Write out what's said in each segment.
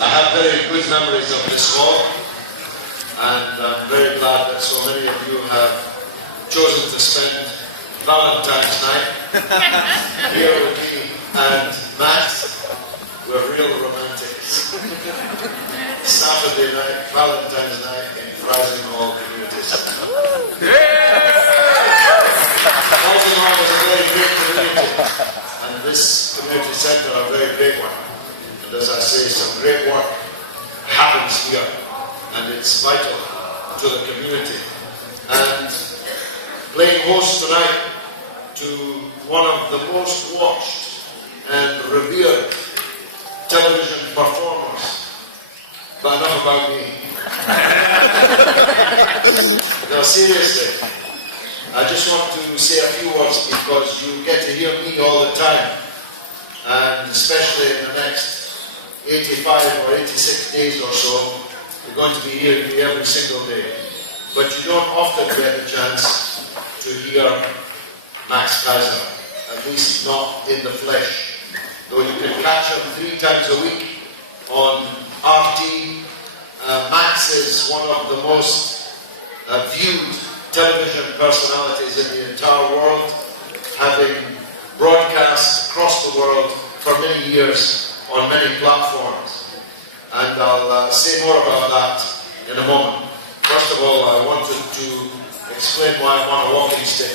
I have very good memories of this hall, and I'm very glad that so many of you have chosen to spend Valentine's night here with me and Matt. We're real romantics. Saturday night, Valentine's night in Rising Hall Communities. Rising Hall is a very great community, and this community centre a very big one. And as I say, some great work happens here, and it's vital to the community. And playing host tonight to one of the most watched and revered television performers. But enough about me. No, seriously, I just want to say a few words because you get to hear me all the time, and especially in the next 85 or 86 days or so, you're going to be hearing me every single day. But you don't often get a chance to hear Max Keiser, at least not in the flesh. Though you can catch him 3 times a week on RT. Max is one of the most viewed television personalities in the entire world, having broadcast across the world for many years on many platforms. And I'll say more about that in a moment. First of all, I wanted to explain why I'm on a walking stick.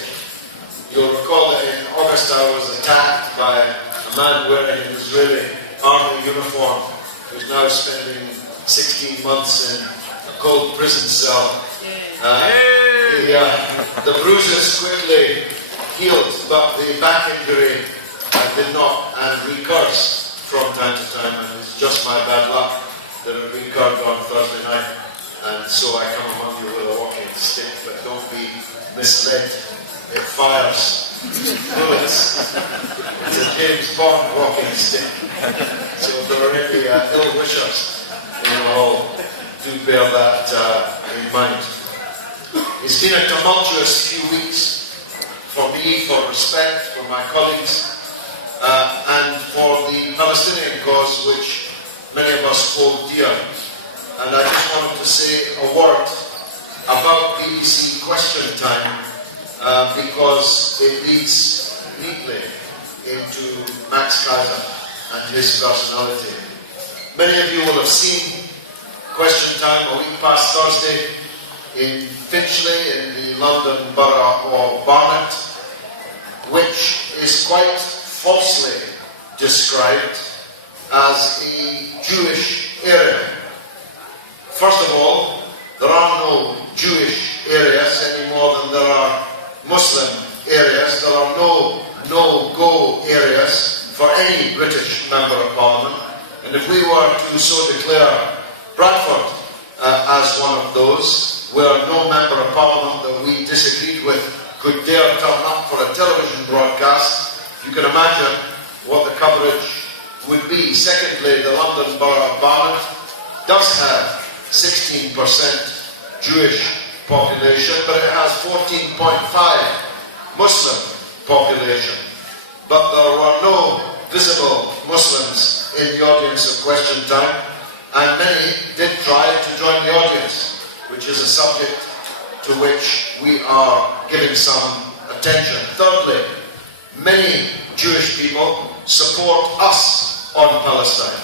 You'll recall that in August I was attacked by a man wearing an Israeli army uniform who's now spending 16 months in a cold prison cell. The bruises quickly healed, but the back injury did not, and recurs from time to time, and it's just my bad luck that it recurred on Thursday night, and so I come among you with a walking stick, but don't be misled. It fires bullets. It's a James Bond walking stick. So if there are any ill wishers in the hall, do bear that in mind. It's been a tumultuous few weeks for me, for respect, for my colleagues, and for the Palestinian cause, which many of us hold dear. And I just wanted to say a word about BBC Question Time, because it leads neatly into Max Keiser and his personality. Many of you will have seen Question Time a week past Thursday in Finchley, in the London borough of Barnet, which is quite falsely described as a Jewish area. First of all, there are no Jewish areas any more than there are Muslim areas. There are no no-go areas for any British Member of Parliament. And if we were to so declare Bradford as one of those, where no Member of Parliament that we disagreed with could dare turn up for a television broadcast, you can imagine what the coverage would be. Secondly, the London Borough of Barnet does have 16% Jewish population, but it has 14.5 Muslim population. But there were no visible Muslims in the audience of Question Time, and many did try to join the audience, which is a subject to which we are giving some attention. Thirdly, many Jewish people support us on Palestine.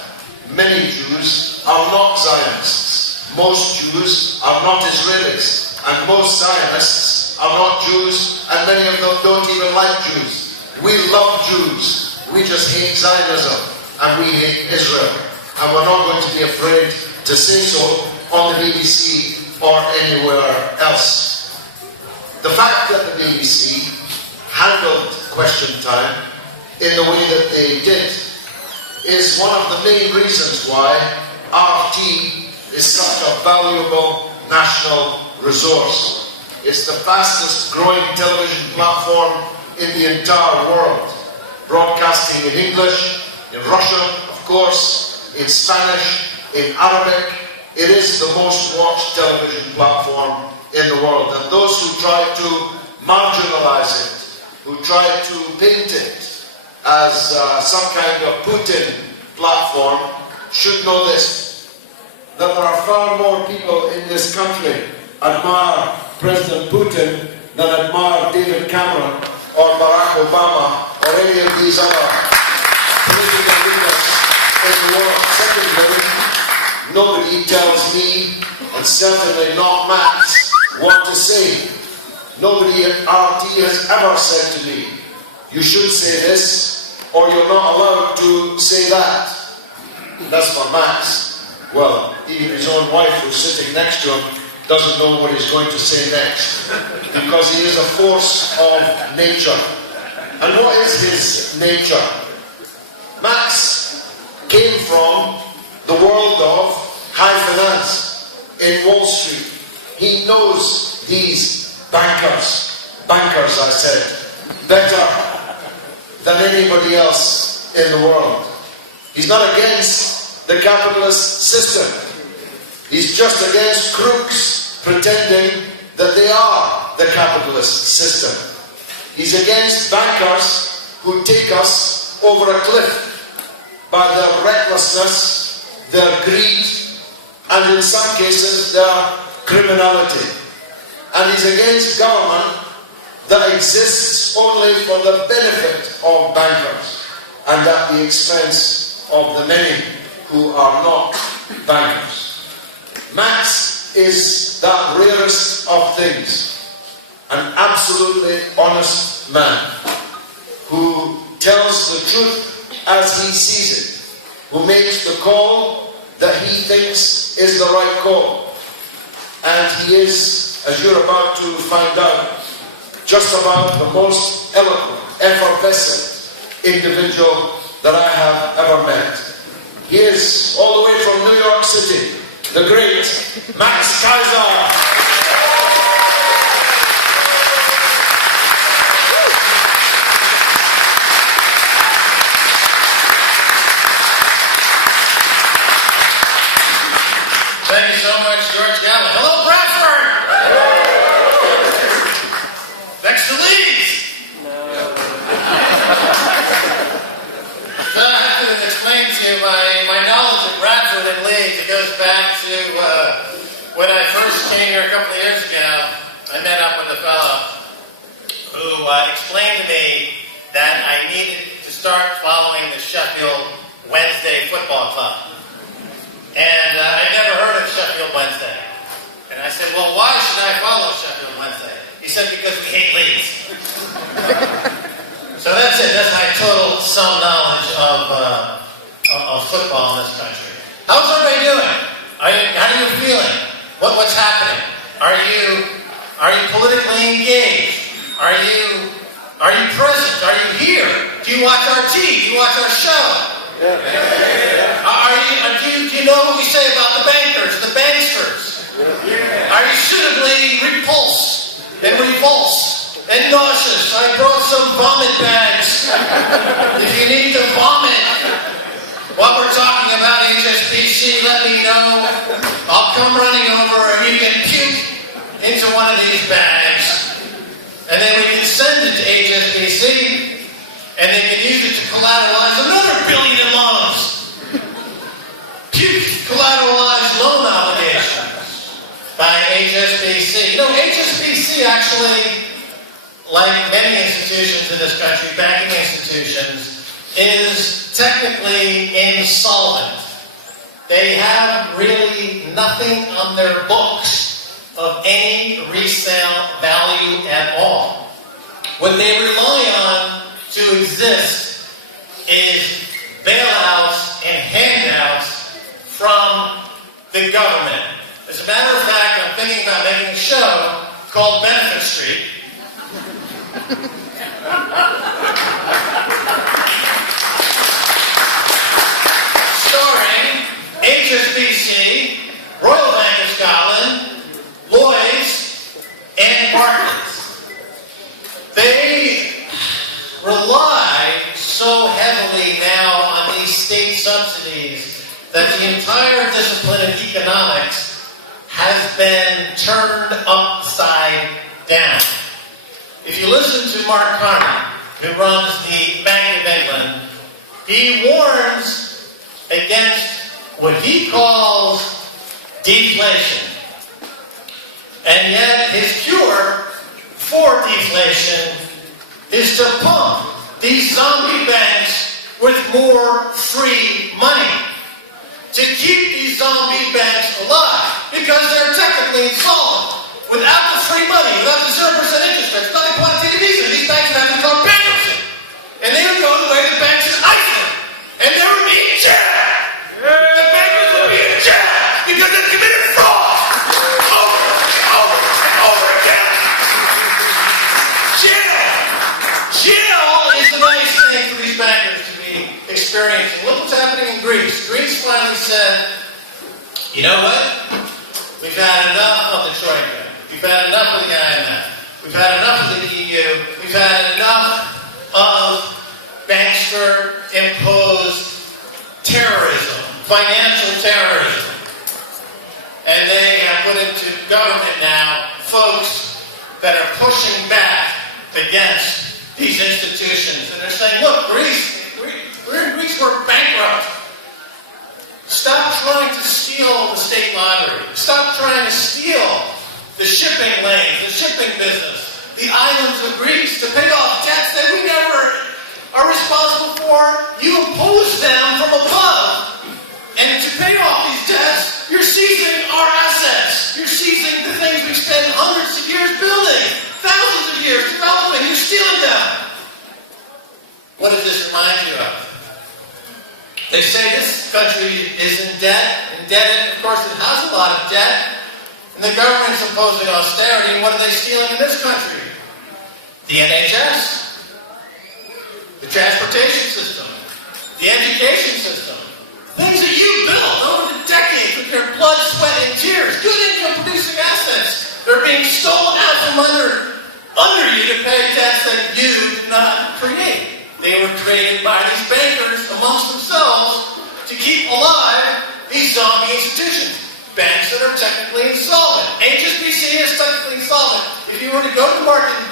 Many Jews are not Zionists. Most Jews are not Israelis. And most Zionists are not Jews, and many of them don't even like Jews. We love Jews. We just hate Zionism, and we hate Israel. And we're not going to be afraid to say so on the BBC or anywhere else. The fact that the BBC handled Question Time in the way that they did is one of the main reasons why RT is such a valuable national resource. It's the fastest growing television platform in the entire world, broadcasting in English, in Russian, of course, in Spanish, in Arabic. It is the most watched television platform in the world. And those who try to marginalize it, who try to paint it as some kind of Putin platform, should know this. that there are far more people in this country admire President Putin than admire David Cameron or Barack Obama or any of these other political leaders in the world. Secondly, nobody tells me, and certainly not Max, what to say. Nobody at RT has ever said to me, you should say this, or you're not allowed to say that. That's for Max. Well, even his own wife, who's sitting next to him, doesn't know what he's going to say next, because he is a force of nature. And what is his nature? Max came from the world of high finance in Wall Street. He knows these bankers, I said, better than anybody else in the world. He's not against the capitalist system. He's just against crooks pretending that they are the capitalist system. He's against bankers who take us over a cliff by their recklessness, their greed, and in some cases their criminality. And he's against government that exists only for the benefit of bankers and at the expense of the many who are not bankers. Max is that rarest of things, an absolutely honest man who tells the truth as he sees it, who makes the call that he thinks is the right call. And he is, as you're about to find out, just about the most eloquent, effervescent individual that I have ever met. He is, all the way from New York City, the great Max Keiser. Thank you so much, George Galloway. Hello, Bradford! Next to Leeds! So I have to explain to you my knowledge of Bradford and Leeds. It goes back to when I first came here a couple of years ago. I met up with a fellow who explained to me that I needed to start following the Sheffield Wednesday football club. And I'd never heard of Sheffield Wednesday. And I said, well, why should I follow Sheffield Wednesday? He said, because we hate Leeds. So that's it. That's my total some knowledge of football in this country. How's everybody doing? How are you feeling? What's happening? Are you politically engaged? Are you present? Are you here? Do you watch our TV? Do you watch our show? Do you know what we say about the bankers, the banksters? Are you suitably repulsed and revulsed and nauseous? I brought some vomit bags. If you need to vomit while we're talking about HSBC, let me know. I'll come running over and you can puke into one of these bags. And then we can send it to HSBC and they can use it to collateralize another $1 billion in loans. Puke collateralized loan obligations by HSBC. You know, HSBC actually, like many institutions in this country, banking institutions, is technically insolvent. They have really nothing on their books of any resale value at all. What they rely on to exist is bailouts and handouts from the government. As a matter of fact, I'm thinking about making a show called Benefit Street. Starring HSBC, Royal Bank of Scotland, Lloyds, and Barclays. They rely so heavily now on these state subsidies that the entire discipline of economics has been turned upside down. If you listen to Mark Carney, who runs the Bank of England, he warns against what he calls deflation. And yet his cure for deflation is to pump these zombie banks with more free money. To keep these zombie banks alive, because they're technically insolvent. Without the free money, without the 0% interest rates, without the quantitative easing, these banks would have to become bankruptcy. And they would go the way the banks in Iceland. And they would be in jail. The bankers would be in jail because they committed fraud. Over again. Jail is the nice thing for these bankers to be experiencing. Look what's happening in Greece. Greece finally said, you know what? We've had enough of the Troika. We've had enough of the IMF. We've had enough of the EU. We've had enough of bankster-imposed terrorism, financial terrorism. And they have put into government now folks that are pushing back against these institutions. And they're saying, look, we're in Greece, we're bankrupt. Stop trying to steal the state lottery. Stop trying to steal the shipping lanes, the shipping business, the islands of Greece to pay off debts that we never are responsible for. You impose them from above. And to pay off these debts, you're seizing our assets. You're seizing the things we've spent hundreds of years building, thousands of years developing. You're stealing them. What does this remind you of? They say this country is indebted. Of course, it has a lot of debt. And the government's imposing austerity. And what are they stealing in this country? The NHS, the transportation system, the education system. Things that you built over the decades with your blood, sweat, and tears. Good income-producing assets. They're being stolen out from under you to pay debts that you did not create. They were created by these bankers amongst themselves to keep alive these zombie institutions. Banks that are technically insolvent. HSBC is technically insolvent. If you were to go to the market and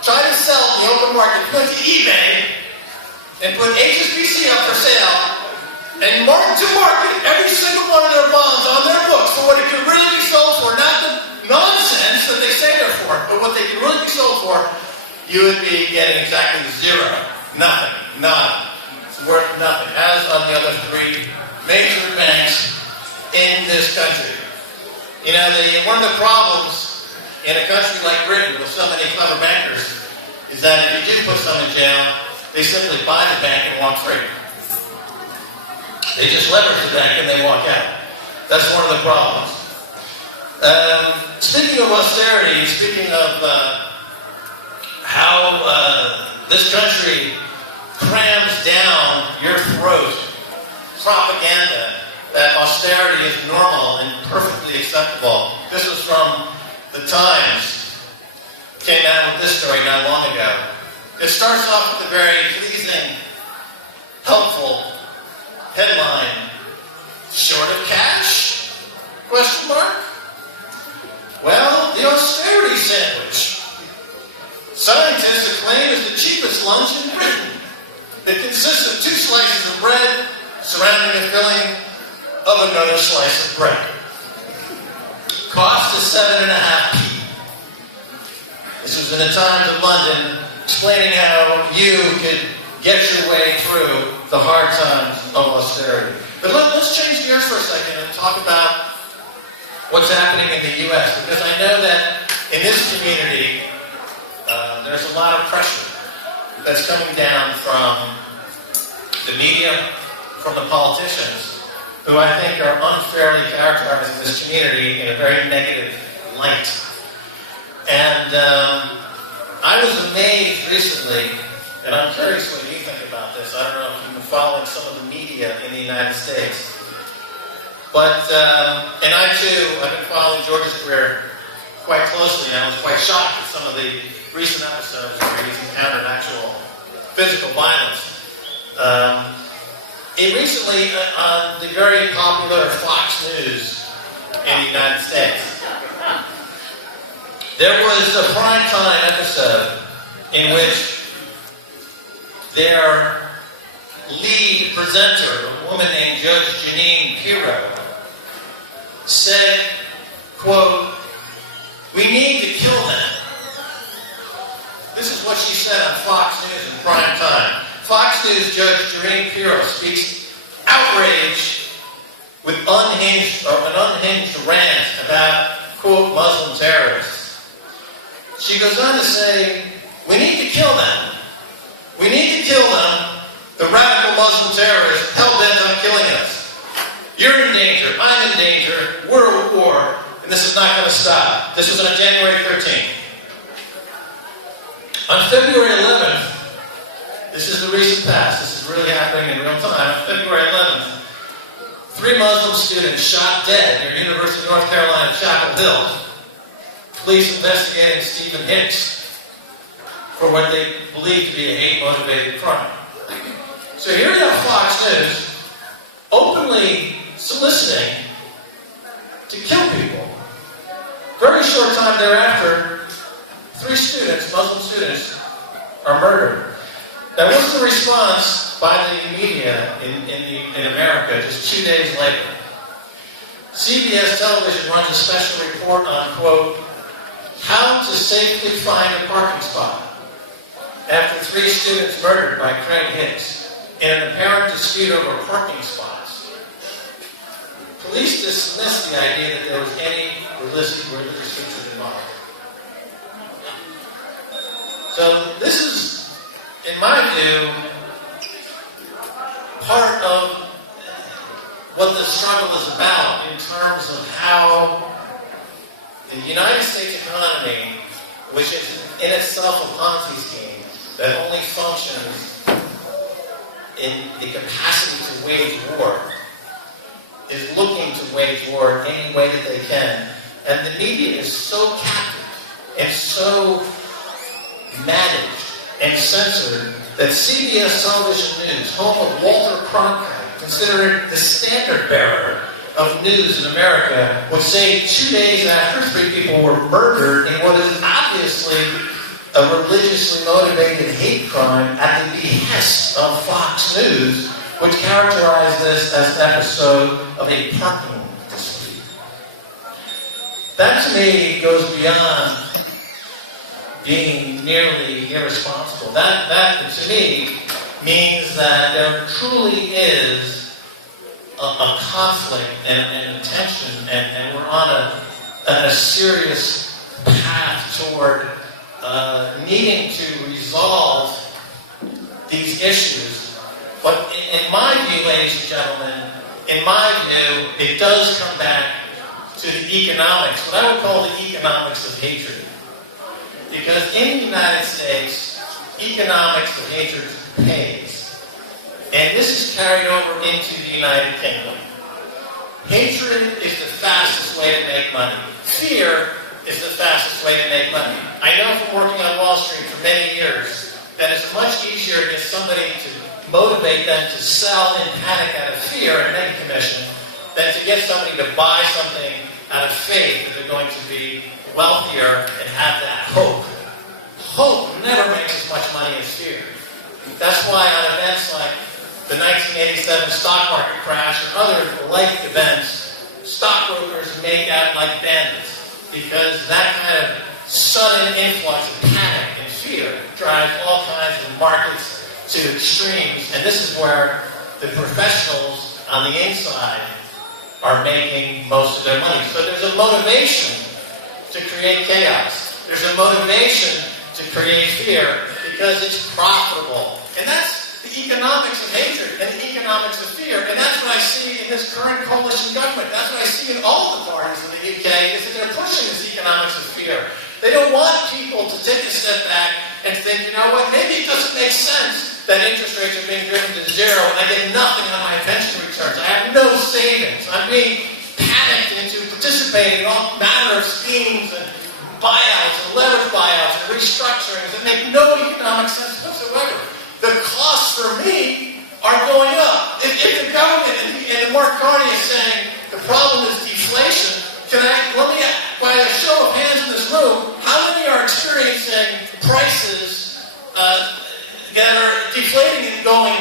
try to sell in the open market, go to eBay and put HSBC up for sale and to market every single one of their bonds on their books for what it could really be sold for, not the nonsense that they say they're for, but what they could really be sold for, you would be getting exactly zero. Nothing. None. It's worth nothing. As on the other three major banks in this country. You know, one of the problems in a country like Britain with so many clever bankers is that if you do put some in jail, they simply buy the bank and walk free. They just leverage the bank and they walk out. That's one of the problems. Speaking of austerity, speaking of how this country crams down your throat propaganda that austerity is normal and perfectly acceptable. This was from the Times. Came out with this story not long ago. It starts off with a very pleasing, helpful headline. Short of cash? Question mark? Well, the austerity sandwich. Scientists acclaim is the cheapest lunch in Britain. It consists of 2 slices of bread surrounding a filling of another slice of bread. Cost is 7.5p. This was in the Times of London, explaining how you could get your way through the hard times of austerity. But let's change gears for a second and talk about what's happening in the U.S. Because I know that in this community, there's a lot of pressure that's coming down from the media, from the politicians, who I think are unfairly characterizing this community in a very negative light. And I was amazed recently, and I'm curious what you think about this. I don't know if you've been following some of the media in the United States. But, and I too, I've been following George's career quite closely, and I was quite shocked at some of the recent episodes where he's encountered actual physical violence. Recently, on the very popular Fox News in the United States, there was a primetime episode in which their lead presenter, a woman named Judge Jeanine Pirro, said, quote, "We need to kill them." This is what she said on Fox News in prime time. Fox News Judge Jareen Pirro speaks outrage with an unhinged rant about, quote, Muslim terrorists. She goes on to say, "We need to kill them. We need to kill them, the radical Muslim terrorists hell-bent on killing us. You're in danger. I'm in danger. We're at war. And this is not going to stop." This was on January 13th. On February 11th, this is the recent past. This is really happening in real time. On February 11th, 3 Muslim students shot dead near University of North Carolina, Chapel Hill. Police investigating Stephen Hicks for what they believe to be a hate-motivated crime. So here you have Fox News openly soliciting to kill people. Very short time thereafter, 3 students, Muslim students, are murdered. Now, what's the response by the media in America just 2 days later? CBS television runs a special report on, quote, "How to safely find a parking spot," after 3 students murdered by Craig Hicks in an apparent dispute over parking spots. Police dismissed the idea that there was any religious restriction involved. So this is, in my view, part of what the struggle is about in terms of how the United States economy, which is in itself a Ponzi scheme that only functions in the capacity to wage war, is looking to wage war any way that they can. And the media is so captive and so managed and censored that CBS Television News, home of Walter Cronkite, considered the standard bearer of news in America, would say 2 days after 3 people were murdered in what is obviously a religiously motivated hate crime at the behest of Fox News, which characterized this as an episode of a parking dispute. That to me goes beyond being merely irresponsible. That to me means that there truly is a conflict and a tension, and we're on a serious path toward needing to resolve these issues. But in my view, ladies and gentlemen, in my view, it does come back to the economics, what I would call the economics of hatred. Because in the United States, economics of hatred pays. And this is carried over into the United Kingdom. Hatred is the fastest way to make money. Fear is the fastest way to make money. I know from working on Wall Street for many years that it's much easier to get somebody to motivate them to sell in panic out of fear and make a commission than to get somebody to buy something out of faith that they're going to be wealthier and have that hope. Hope never makes as much money as fear. That's why on events like the 1987 stock market crash or other like events, stockbrokers make out like bandits, because that kind of sudden influx of panic and fear drives all kinds of markets to extremes, and this is where the professionals on the inside are making most of their money. So there's a motivation to create chaos. There's a motivation to create fear because it's profitable. And that's the economics of hatred and the economics of fear. And that's what I see in this current coalition government. That's what I see in all the parties in the UK, is that they're pushing this economics of fear. They don't want people to take a step back and think, you know what, maybe it doesn't make sense that interest rates are being driven to zero and I get nothing on my pension returns. I have no savings. I'm being panicked into participating in all manner of schemes and buyouts and leverage buyouts and restructurings that make no economic sense whatsoever. The costs for me are going up. If the government and Mark Carney is saying the problem is deflation, let me, by a show of hands in this room, how many are experiencing prices that are deflating and going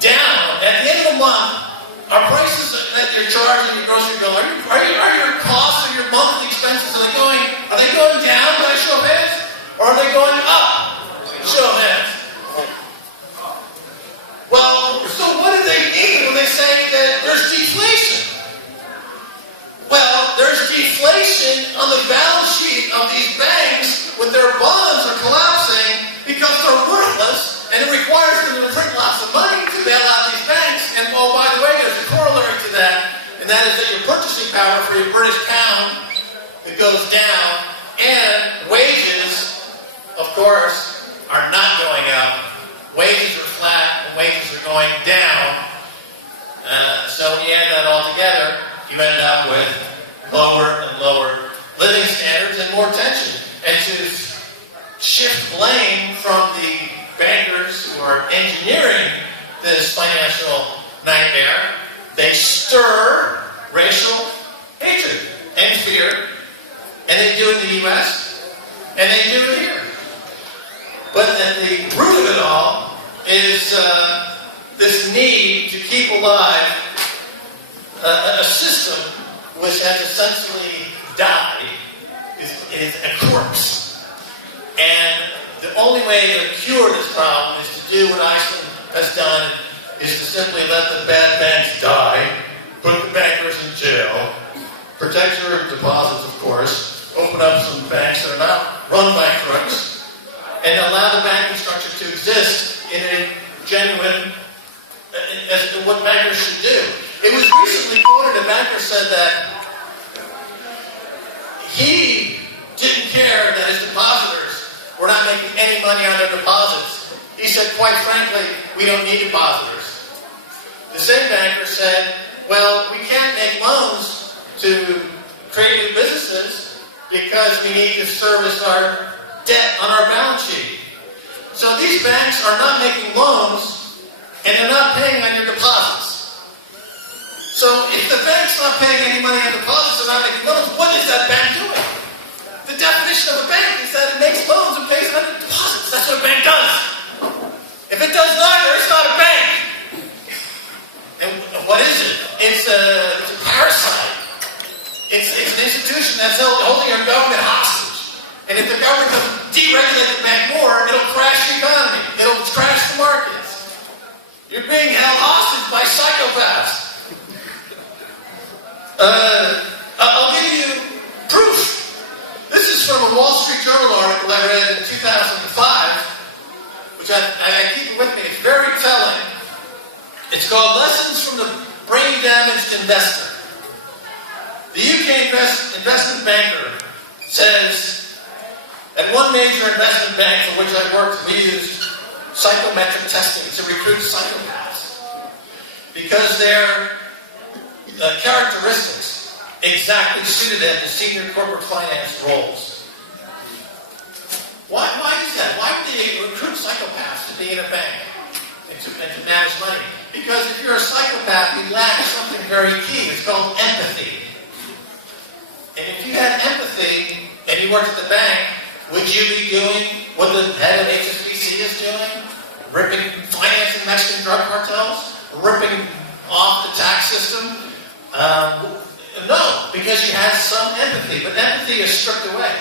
down? At the end of the month, Are prices that you're charging your grocery bill, are your costs or your monthly expenses, are they going down by show of hands? Or are they going up? Show of hands. Well, so what do they mean when they say that there's deflation? Well, there's deflation on the balance sheet of these banks when their bonds are collapsing because they're worthless, and it requires them to print lots of money to bail out these banks. And oh, by the way, there's a corollary to that, and that is that your purchasing power for your British pound, it goes down, and wages, of course, are not going up. Wages are flat, and wages are going down. So when you add that all together, you end up with lower and lower living standards and more tension. And to shift blame from the bankers who are engineering this financial nightmare, they stir racial hatred and fear, and they do it in the U.S., and they do it here. But at the root of it all is this need to keep alive a system which has essentially died, is a corpse. And the only way to cure this problem is to do what Iceland has done, is to simply let the bad banks die, put the bankers in jail, protect your deposits, of course, open up some banks that are not run by crooks, and allow the banking structure to exist in a genuine, as to what bankers should do. It was recently quoted, a banker said that he didn't care that his depositors were not making any money on their deposits. He said, quite frankly, we don't need depositors. The same banker said, well, we can't make loans to create new businesses because we need to service our debt on our balance sheet. So these banks are not making loans, and they're not paying on your deposits. So if the bank's not paying any money on deposits, they're not making loans, what is that bank doing? The definition of a bank is that it makes loans and pays on deposits. That's what a bank does. If it does neither, it's not a bank. And what is it? It's a parasite. It's an institution that's holding our government hostage. And if the government doesn't deregulate the bank more, it'll crash the economy. It'll crash the markets. You're being held hostage by psychopaths. I'll give you proof. This is from a Wall Street Journal article I read in 2005, which I keep it with me. It's very telling. It's called Lessons from the Brain-Damaged Investor. The UK investment banker says, at one major investment bank for which I worked, we used psychometric testing to recruit psychopaths because their characteristics exactly suited them to senior corporate finance roles. Why is that? Why would they recruit psychopaths to be in a bank and to manage money? Because if you're a psychopath, you lack something very key. It's called empathy. And if you had empathy and you worked at the bank, would you be doing what the head of HSBC is doing? Ripping, financing Mexican drug cartels? Ripping off the tax system? No, because you had some empathy. But empathy is stripped away.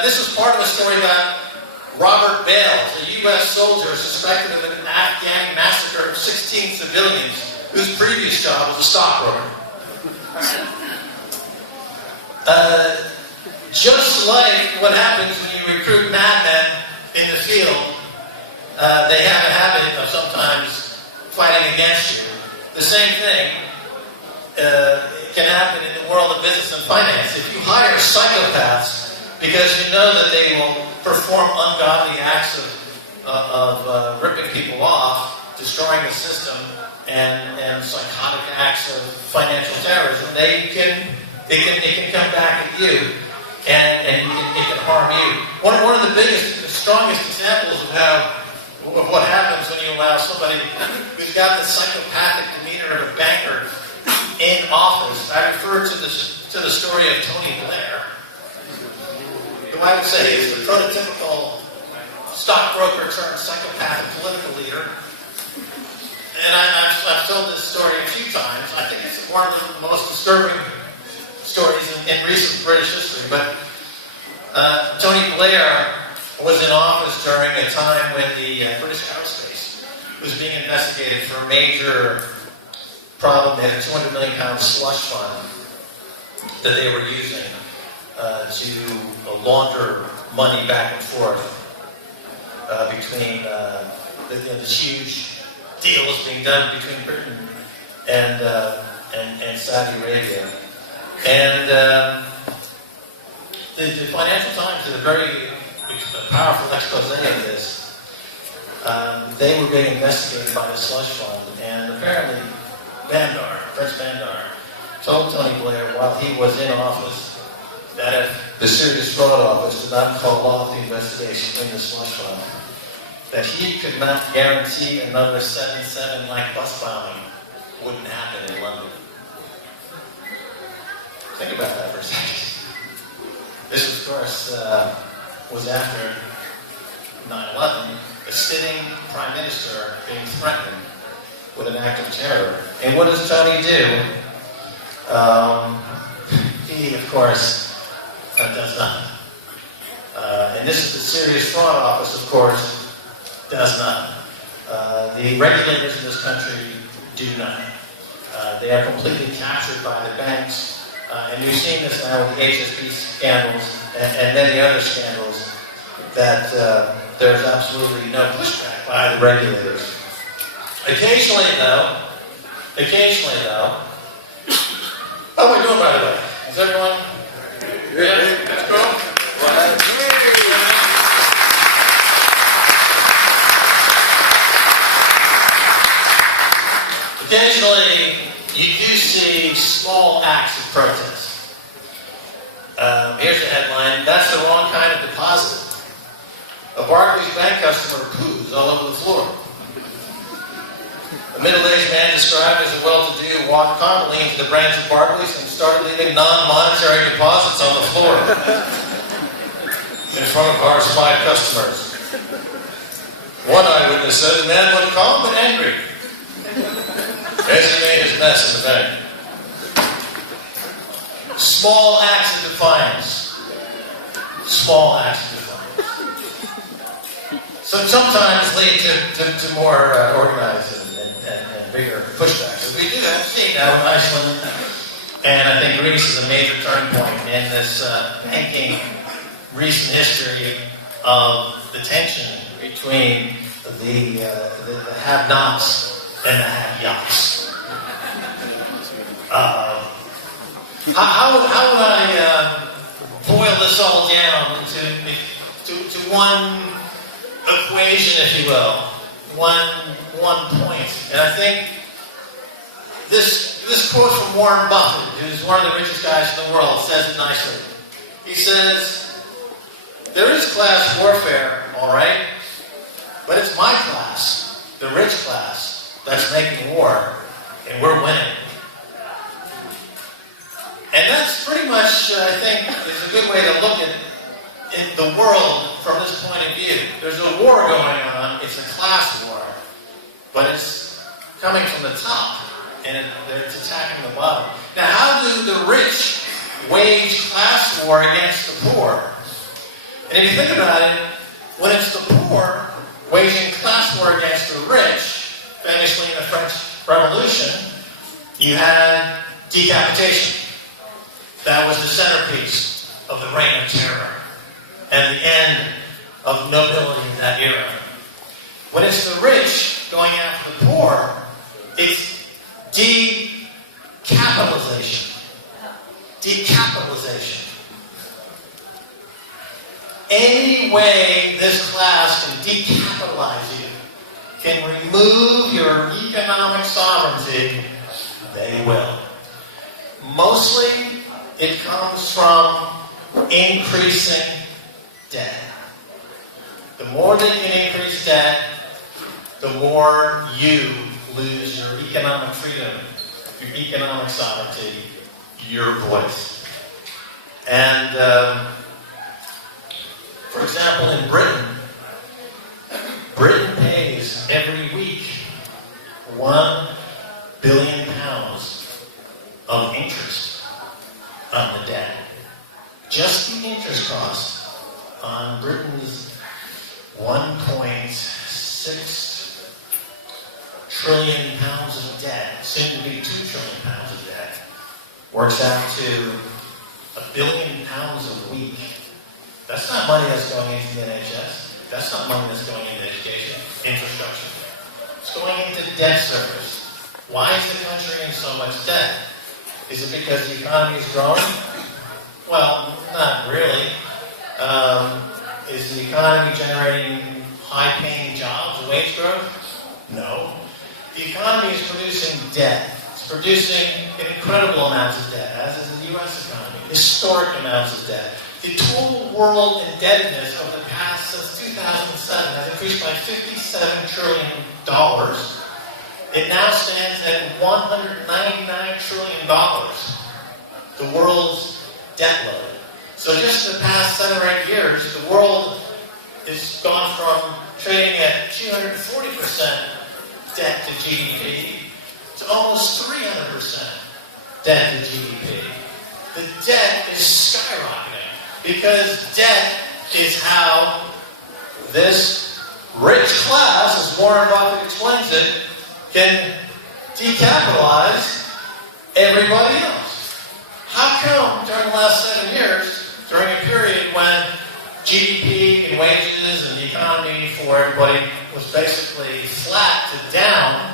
This was part of a story about Robert Bales, a U.S. soldier suspected of an Afghan massacre of 16 civilians whose previous job was a stockbroker. Just like what happens when you recruit madmen in the field, they have a habit of sometimes fighting against you. The same thing can happen in the world of business and finance. If you hire psychopaths because you know that they will perform ungodly acts of ripping people off, destroying the system, and psychotic acts of financial terrorism, it can come back at you, and it can harm you. One of the biggest, the strongest examples of what happens when you allow somebody who's got the psychopathic demeanor of a banker in office. I refer to the story of Tony Blair, who I would say is the prototypical stockbroker turned psychopathic political leader. and I've told this story a few times. I think it's one of the most disturbing stories in recent British history. But Tony Blair was in office during a time when the British aerospace was being investigated for a major problem. They had a £200 million slush fund that they were using to launder money back and forth between this huge deal was being done between Britain and Saudi Arabia. And the Financial Times did a very powerful expose of this. They were being investigated by the slush fund, and apparently Prince Bandar, told Tony Blair while he was in office that if the Serious Fraud Office did not call off the investigation in the slush fund, that he could not guarantee another 7/7 like bus bombing wouldn't happen in London. Think about that for a second. This, of course, was after 9/11, a sitting prime minister being threatened with an act of terror. And what does Tony do? He, of course, does nothing. And this is the Serious Fraud Office, of course, does nothing. The regulators in this country do nothing. They are completely captured by the banks. And we've seen this now with the HSB scandals and many other scandals, that there's absolutely no pushback by the regulators. Occasionally, though, how are we doing, by the way? Is everyone? Yeah, let's go. Occasionally, you do see small acts of protest. Here's the headline: that's the wrong kind of deposit. A Barclays bank customer poos all over the floor. A middle-aged man described as a well-to-do walked calmly into the branch of Barclays and started leaving non-monetary deposits on the floor in front of our 5 customers. One eyewitness said the man looked calm but angry as he made his mess in the bank. Small acts of defiance. Small acts of defiance. So sometimes lead to more organized and bigger pushbacks, as we do have seen now in Iceland, and I think Greece is a major turning point in this banking recent history of the tension between the have-nots and the have-yots. How would I boil this all down to one equation, if you will, one point? And I think this quote from Warren Buffett, who's one of the richest guys in the world, says it nicely. He says, there is class warfare, all right, but it's my class, the rich class, that's making war, and we're winning. And that's pretty much, I think, is a good way to look at the world from this point of view. There's a war going on. It's a class war. But it's coming from the top, and it's attacking the bottom. Now, how do the rich wage class war against the poor? And if you think about it, when it's the poor waging class war against the rich, famously in the French Revolution, you had decapitation. That was the centerpiece of the Reign of Terror and the end of nobility in that era. When it's the rich going after the poor, it's decapitalization. Decapitalization. Any way this class can decapitalize you, can remove your economic sovereignty, they will. Mostly, it comes from increasing debt. The more they can increase debt, the more you lose your economic freedom, your economic sovereignty, your voice. And, for example, in Britain pays every week $1 1 billion pounds of interest on the debt. Just the interest cost on Britain's 1.6 trillion pounds of debt, soon to be 2 trillion pounds of debt, works out to £1 billion a week. That's not money that's going into the NHS. That's not money that's going into education, infrastructure. It's going into debt service. Why is the country in so much debt? Is it because the economy is growing? Well, not really. Is the economy generating high-paying jobs, wage growth? No. The economy is producing debt. It's producing incredible amounts of debt, as is the U.S. economy. Historic amounts of debt. The total world indebtedness over the past, since 2007, has increased by $57 trillion. It now stands at $199 trillion, the world's debt load. So just in the past 7 or 8 years, the world has gone from trading at 240% debt to GDP to almost 300% debt to GDP. The debt is skyrocketing because debt is how this rich class, as Warren Buffett explains it, can decapitalize everybody else. How come during the last 7 years, during a period when GDP and wages and the economy for everybody was basically flat to down,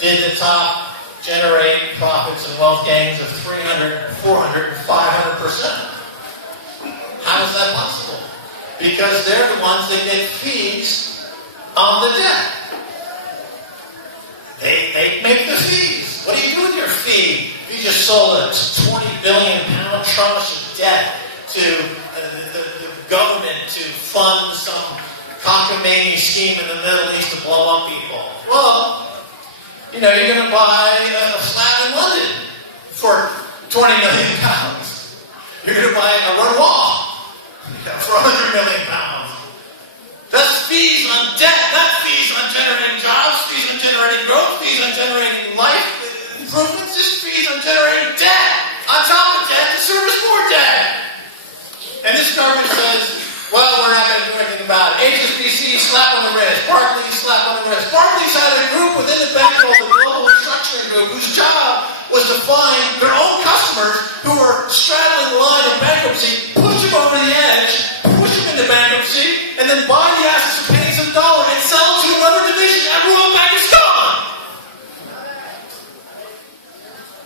did the top generate profits and wealth gains of 300, 400, 500%? How is that possible? Because they're the ones that get fees on the debt. They make the fees. What do you do with your fee? You just sold a 20 billion pound tranche of debt to the government to fund some cockamamie scheme in the Middle East to blow up people. Well, you're going to buy a flat in London for 20 million pounds. You're going to buy a Renoir for 100 million pounds. That's fees on debt, not fees on generating jobs, fees on generating growth, fees on generating life improvements, just fees on generating debt. On top of debt to service more debt. And this government says, well, we're not going to do anything about it. HSBC, slap on the wrist. Barclays, slap on the wrist. Barclays had a group within the bank called the Global Restructuring Group, whose job was to find their own customers who were straddling the line of bankruptcy, push them over the edge, push them into bankruptcy, and then buy the assets for pennies of a dollar and sell them to another division at Royal Bank of Scotland.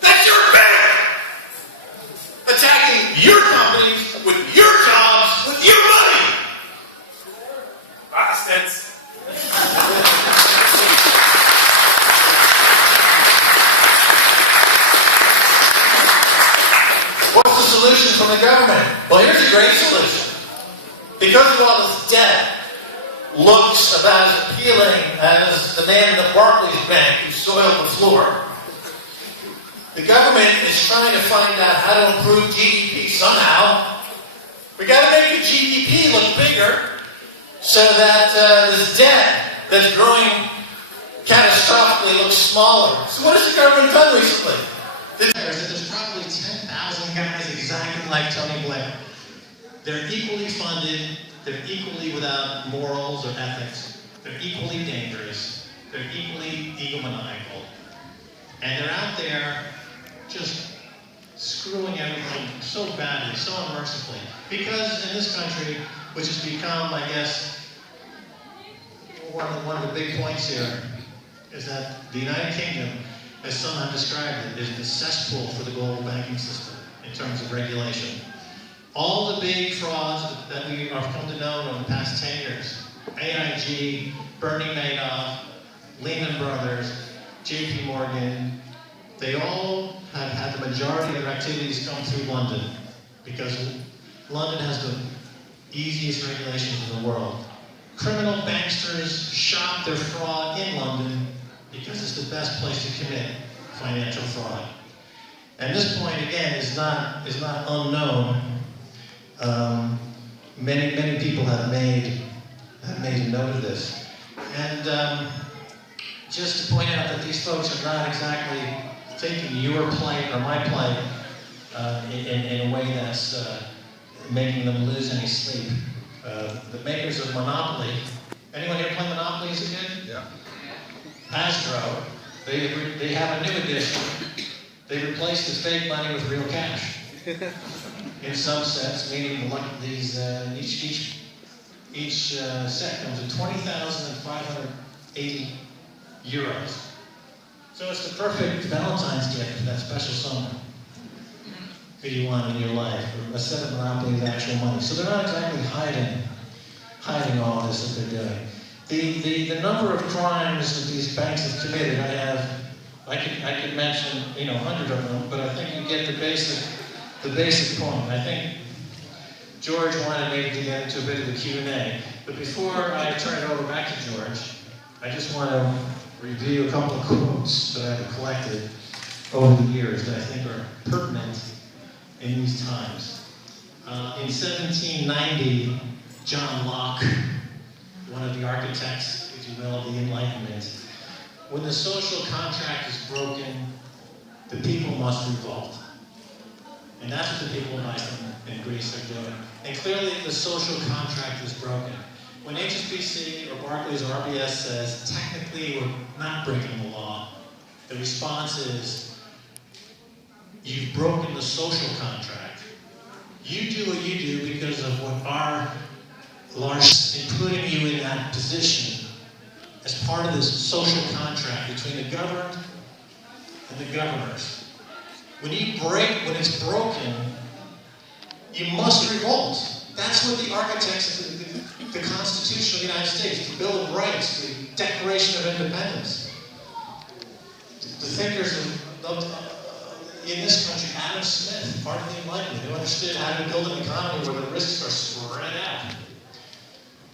That's your bank! Attacking your companies with your jobs, with your money! Bastards! What's the solution from the government? Well, here's a great solution. Because of all this debt looks about as appealing as the man in the Barclays Bank who soiled the floor, the government is trying to find out how to improve GDP somehow. We got to make the GDP look bigger so that this debt that's growing catastrophically looks smaller. So what has the government done recently? There's probably 10,000 guys exactly like Tony Blair. They're equally funded. They're equally without morals or ethics. They're equally dangerous. They're equally egomaniacal. And they're out there just screwing everything so badly, so unmercifully. Because in this country, which has become, I guess, one of the big points here, is that the United Kingdom, as some have described it, is the cesspool for the global banking system in terms of regulation. All the big frauds that we have come to know over the past 10 years, AIG, Bernie Madoff, Lehman Brothers, JP Morgan, they all have had the majority of their activities come through London because London has the easiest regulations in the world. Criminal banksters shop their fraud in London because it's the best place to commit financial fraud. And this point, again, is not unknown. Many people have made a note of this. And just to point out that these folks are not exactly taking your plight or my plight in a way that's making them lose any sleep. The makers of Monopoly, anyone here play Monopoly as a kid? Yeah. Astro, they have a new edition. They replaced the fake money with real cash. In some sense, meaning these each set comes with 20,580 euros. So it's the perfect Valentine's gift for that special someone who you want in your life, or a set of Monopoly with actual money. So they're not exactly hiding all this that they're doing. The number of crimes that these banks have committed, I could mention, 100 of them, but I think you get the basic point. I think George wanted me to get into a bit of the Q&A, but before I turn it over back to George, I just want to review a couple of quotes that I've collected over the years that I think are pertinent in these times. In 1790, John Locke, one of the architects, if you will, of the Enlightenment, when the social contract is broken, the people must revolt. And that's what the people in Iceland and Greece are doing. And clearly the social contract is broken. When HSBC or Barclays or RBS says, technically we're not breaking the law, the response is, you've broken the social contract. You do what you do because of what our large, in putting you in that position as part of this social contract between the governed and the governors. When it's broken, you must revolt. That's what the architects of the Constitution of the United States, the Bill of Rights, the Declaration of Independence, the thinkers in this country, Adam Smith, part of the Enlightenment, who understood how to build an economy where the risks are spread out.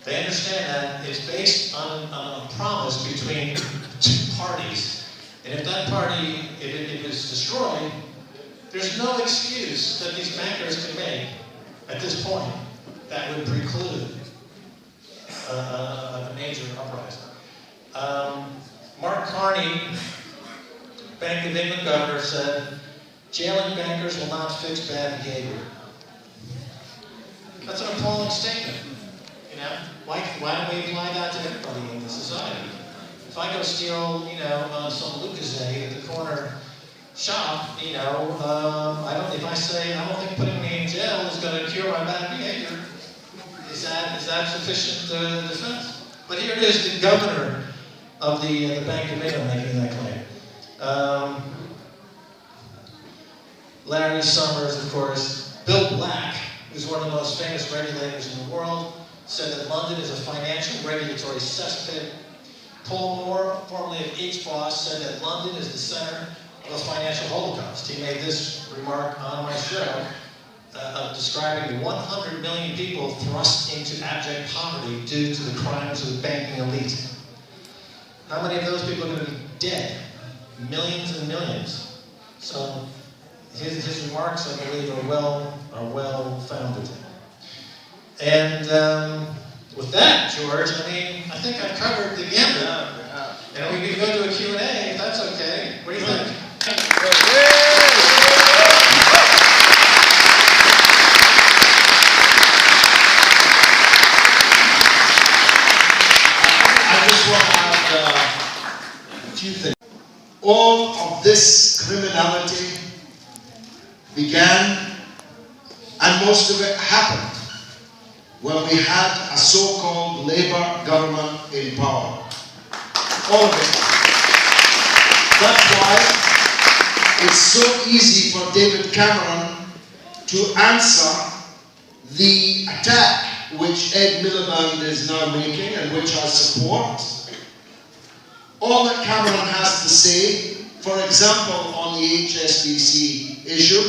They understand that it's based on a promise between two parties. And if that party, if it is destroyed, there's no excuse that these bankers can make at this point that would preclude a major uprising. Mark Carney, Bank of England governor, said, jailing bankers will not fix bad behavior. That's an appalling statement. Why don't we apply that to everybody in the society? If I go steal, some Lucozade at the corner shop, if I say I don't think putting me in jail is going to cure my bad behavior, is that sufficient defense? But here it is, the governor of the Bank of England making that claim. Larry Summers, of course. Bill Black, who's one of the most famous regulators in the world, said that London is a financial regulatory cesspit. Paul Moore, formerly of HBOS, said that London is the center of a financial holocaust. He made this remark on my show of describing 100 million people thrust into abject poverty due to the crimes of the banking elite. How many of those people are going to be dead? Millions and millions. So his remarks, I believe, are well founded. And with that, George, I think I've covered the gamut. And we can go to a Q&A if that's okay. What do you think? I just want to add a few things. All of this criminality began, and most of it happened, when we had a so-called Labour government in power. All of it. That's why it's so easy for David Cameron to answer the attack which Ed Miliband is now making and which I support. All that Cameron has to say, for example, on the HSBC issue,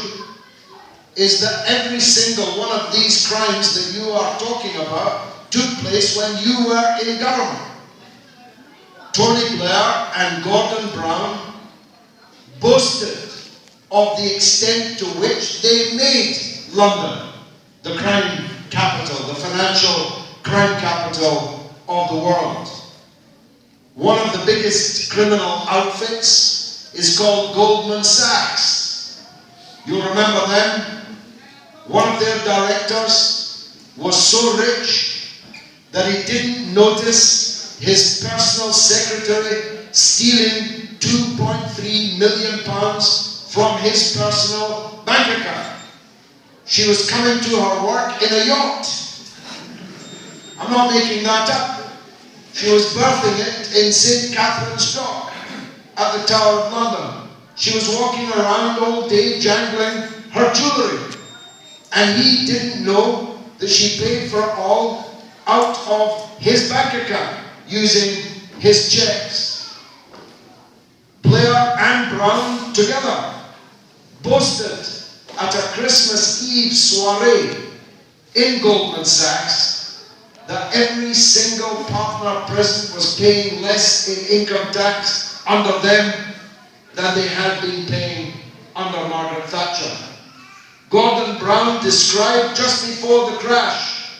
is that every single one of these crimes that you are talking about took place when you were in government. Tony Blair and Gordon Brown boasted of the extent to which they made London the crime capital, the financial crime capital of the world. One of the the biggest criminal outfits is called Goldman Sachs. You remember them? One of their directors was so rich that he didn't notice his personal secretary stealing £2.3 million from his personal bank account. She was coming to her work in a yacht. I'm not making that up. She was birthing it in St. Catherine's Dock at the Tower of London. She was walking around all day jangling her jewellery. And he didn't know that she paid for all out of his bank account using his checks. Blair and Brown together boasted at a Christmas Eve soiree in Goldman Sachs that every single partner present was paying less in income tax under them than they had been paying under Margaret Thatcher. Gordon Brown described just before the crash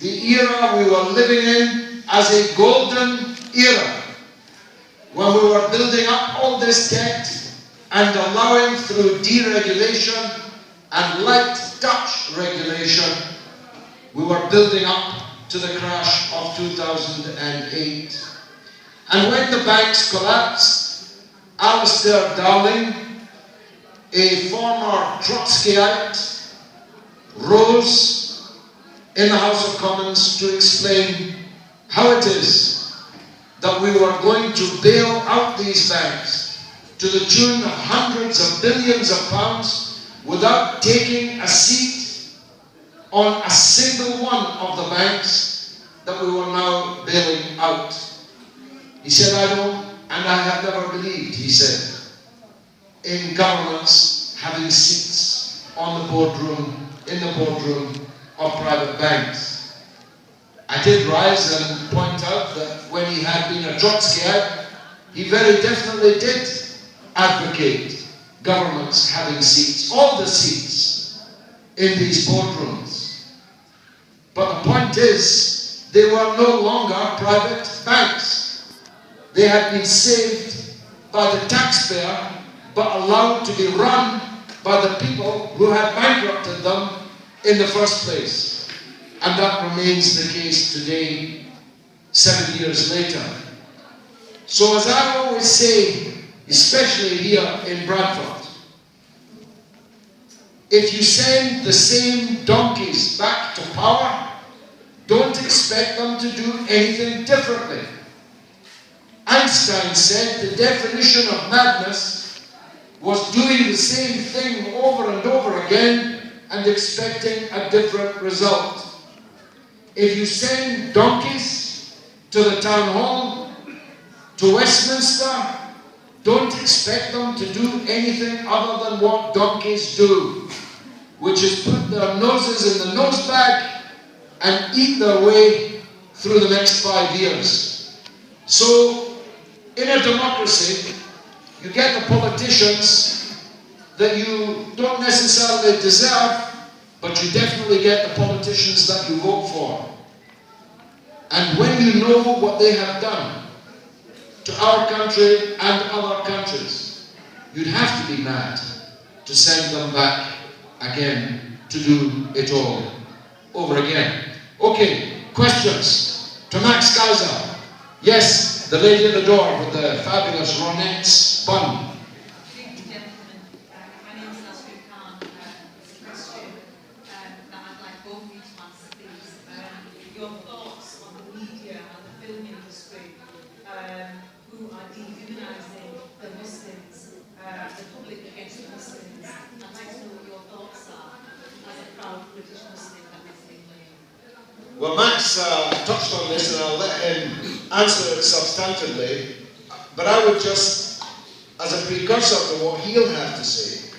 the era we were living in as a golden era, when we were building up all this debt and allowing through deregulation and light touch regulation, we were building up to the crash of 2008. And when the banks collapsed, Alistair Darling, a former Trotskyite, rose in the House of Commons to explain how it is that we were going to bail out these banks to the tune of hundreds of billions of pounds without taking a seat on a single one of the banks that we were now bailing out. He said, I don't, and I have never believed, he said, in governments having seats on the boardroom, in the boardroom of private banks. I did rise and point out that when he had been a Trotskyite, he very definitely did advocate governments having seats, all the seats in these boardrooms. But the point is, they were no longer private banks. They had been saved by the taxpayer, but allowed to be run by the people who had bankrupted them in the first place. And that remains the case today, 7 years later. So as I always say, especially here in Bradford, if you send the same donkeys back to power, don't expect them to do anything differently. Einstein said the definition of madness was doing the same thing over and over again and expecting a different result. If you send donkeys to the town hall, to Westminster, don't expect them to do anything other than what donkeys do, which is put their noses in the nosebag and eat their way through the next 5 years. So, in a democracy, you get the politicians that you don't necessarily deserve, but you definitely get the politicians that you vote for. And when you know what they have done to our country and other countries, you'd have to be mad to send them back again to do it all over again. Okay, questions to Max Keiser. Yes, the lady at the door with the fabulous Ronettes bun. Well, Max touched on this, and I'll let him answer it substantively, but I would just, as a precursor to what he'll have to say,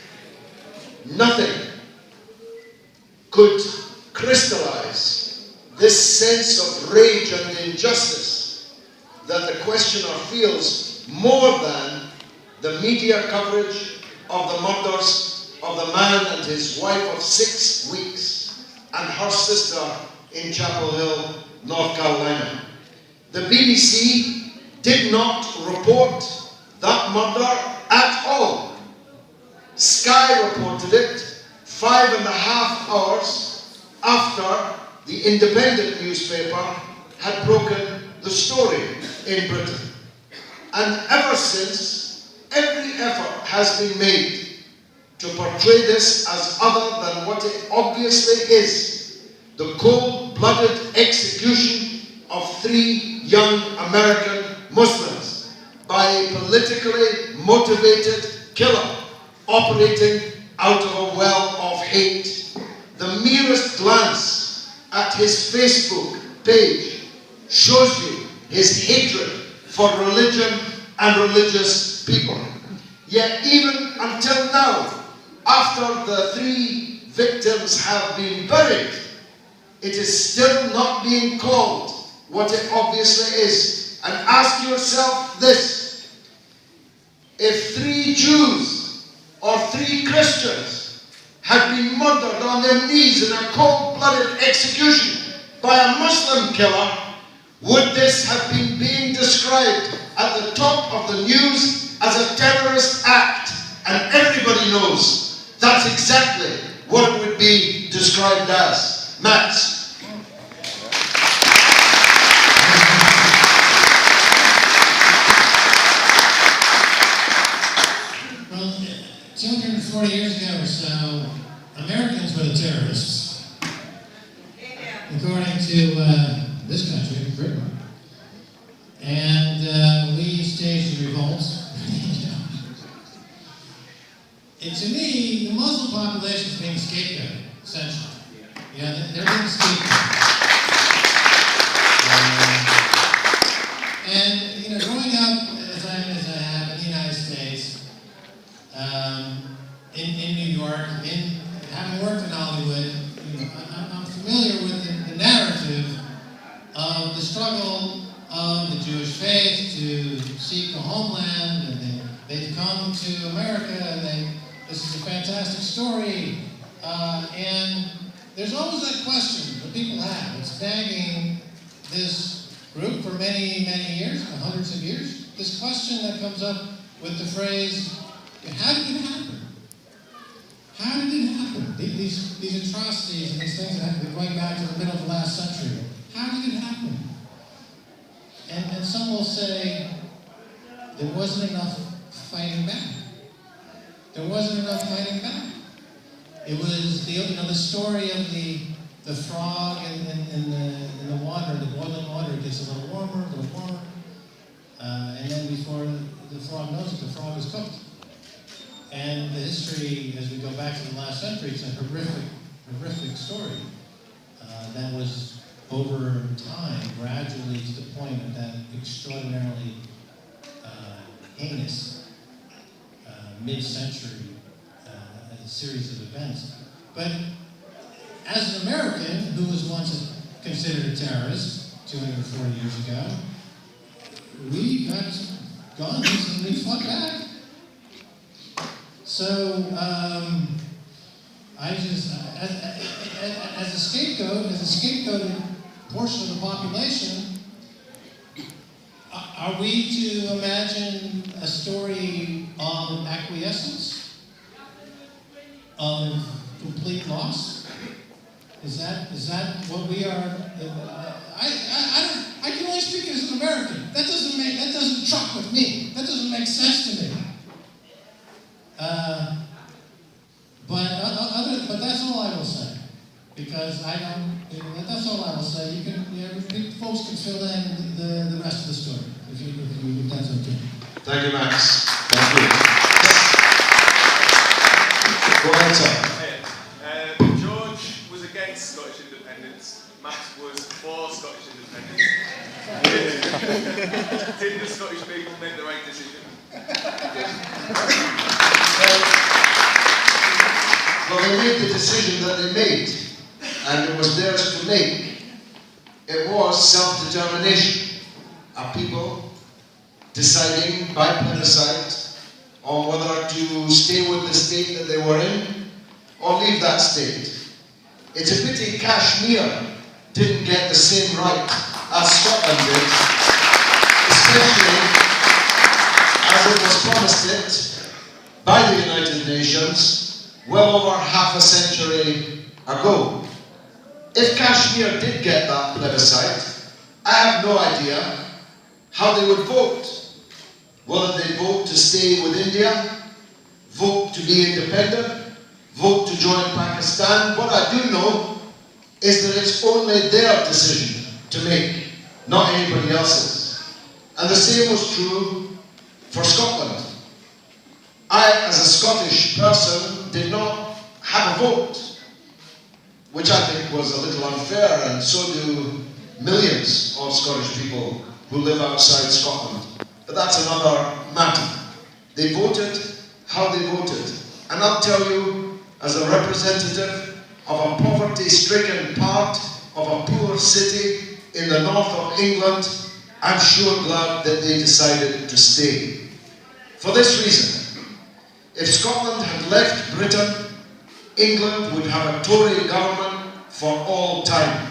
nothing could crystallize this sense of rage and injustice that the questioner feels more than the media coverage of the murders of the man and his wife of 6 weeks and her sister in Chapel Hill, North Carolina. The BBC did not report that murder at all. Sky reported it 5.5 hours after the Independent newspaper had broken the story in Britain. And ever since, every effort has been made to portray this as other than what it obviously is: the cold-blooded execution of 3 young American Muslims by a politically motivated killer operating out of a well of hate. The merest glance at his Facebook page shows you his hatred for religion and religious people. Yet even until now, after the 3 victims have been buried, it is still not being called what it obviously is. And ask yourself this: if 3 Jews or 3 Christians had been murdered on their knees in a cold-blooded execution by a Muslim killer, would this have been being described at the top of the news as a terrorist act? And everybody knows that's exactly what it would be described as. Max. Well, 240 years ago or so, Americans were the terrorists. According to this country, Britain. And we staged a revolt. And to me, the Muslim population is being scapegoated, essentially. You know, they're being scapegoated. And, you know, growing up, as I have in the United States, in New York, having worked in Hollywood, you know, I'm familiar with the narrative of the struggle of the Jewish faith to seek a homeland, and they've come to America, and this is a fantastic story. And there's always that question that people have. It's nagging this group for many, many years, hundreds of years. This question that comes up with the phrase, how did it happen? How did it happen? These atrocities and these things that have been going back to the middle of the last century. How did it happen? And some will say, there wasn't enough fighting back. There wasn't enough fighting back. It was the story of the frog in the water, the boiling water. It gets a little warmer, and then before the frog knows it, the frog is cooked. And the history, as we go back to the last century, it's a horrific story that was over time, gradually to the point of that extraordinarily heinous mid-century a series of events. But as an American who was once considered a terrorist 240 years ago, we got guns and we fought back. So I just, as a scapegoated portion of the population, are we to imagine a story of acquiescence, of complete loss? Is that what we are? I can only speak as an American. That doesn't truck with me. That doesn't make sense to me. But that's all I will say, because I don't. That's all I will say. Folks can fill in the rest of the story if that's okay. Thank you, Max. Thank you. Go ahead, sir. George was against Scottish independence. Max was for Scottish independence. Did the Scottish people make the right decision? Well, they made the decision that they made, and it was theirs to make. It was self-determination. A people deciding by plebiscite on whether to stay with the state that they were in or leave that state. It's a pity Kashmir didn't get the same right as Scotland did, especially as it was promised it by the United Nations well over half a century ago. If Kashmir did get that plebiscite, I have no idea how they would vote. Whether they vote to stay with India, vote to be independent, vote to join Pakistan. What I do know is that it's only their decision to make, not anybody else's. And the same was true for Scotland. I, as a Scottish person, did not have a vote, which I think was a little unfair, and so do millions of Scottish people who live outside Scotland. But that's another matter. They voted how they voted. And I'll tell you, as a representative of a poverty-stricken part of a poor city in the north of England, I'm sure glad that they decided to stay. For this reason, if Scotland had left Britain, England would have a Tory government for all time.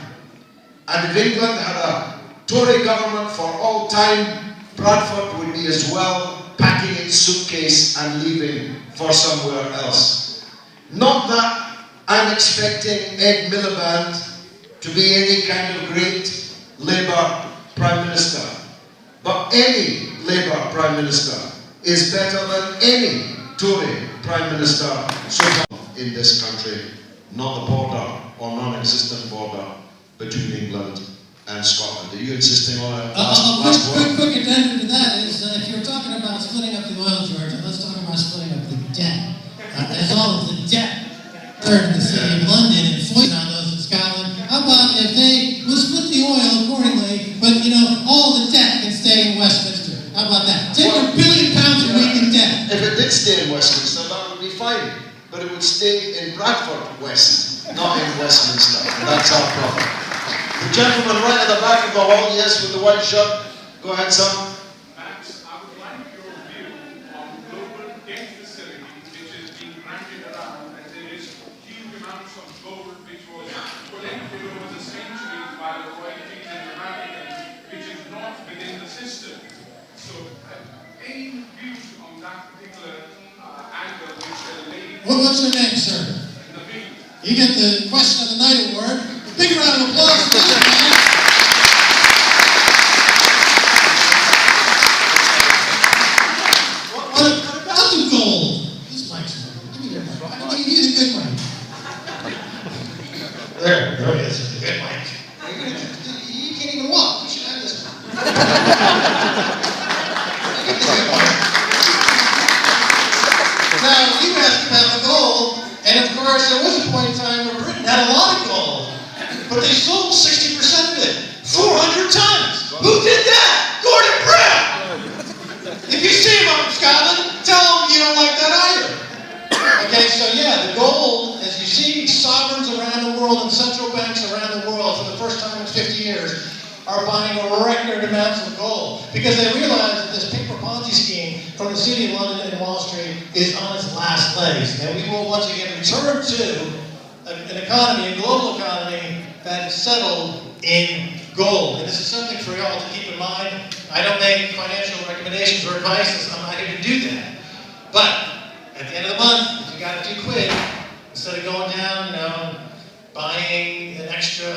And if England had a Tory government for all time, Bradford would be as well packing its suitcase and leaving for somewhere else. Not that I'm expecting Ed Miliband to be any kind of great Labour Prime Minister. But any Labour Prime Minister is better than any Tory Prime Minister so far in this country, not the border or non-existent border between England and Scotland. Are you insisting on a last word? Quick addendum to that is, if you're talking about splitting up the oil, George, let's talk about splitting up the debt. As all of the debt in the city of London and foisted on those in Scotland, how about if they will split the oil accordingly, but all the debt can stay in Westminster? How about that? Take £1 billion a week in debt. If it did stay in Westminster, that would be fine. But it would stay in Bradford West, not in Westminster. And that's our problem. The gentleman right at the back of the hall, yes, with the white shirt. Go ahead, sir. Max, I would like your view on global debt facility which is being granted around, and there is huge amounts of gold which was collected over the centuries by the royalties and the Americans, which is not within the system. So, any views on that particular angle which the lady... What's your name, sir? You get the Question of the Night award. Big round of applause for this man. What about the gold? This mic's on. Give me your mic. I'm going to give you the good mic. There it is. The good mic. You can't even walk. You should have this one. Get the good mic. Now, you asked about the gold, and of course, there was a point in time where Britain had a lot of gold. But they sold 60% of it. 400 tons. Who did that? Gordon Brown. If you see him up in Scotland, tell him you don't like that either. Okay, so yeah, the gold, as you see, sovereigns around the world and central banks around the world for the first time in 50 years are buying record amounts of gold because they realize that this paper Ponzi scheme from the city of London and Wall Street is on its last legs. And we will once again return to an economy, a global economy, that is settled in gold. And this is something for y'all to keep in mind. I don't make financial recommendations or advice. I'm not here to do that. But at the end of the month, if you got a few quid, instead of going down, buying an extra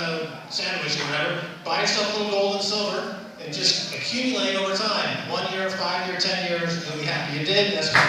sandwich or whatever, buy yourself a little gold and silver and just accumulate over time. 1 year, 5 years, 10 years, you'll be happy you did. That's my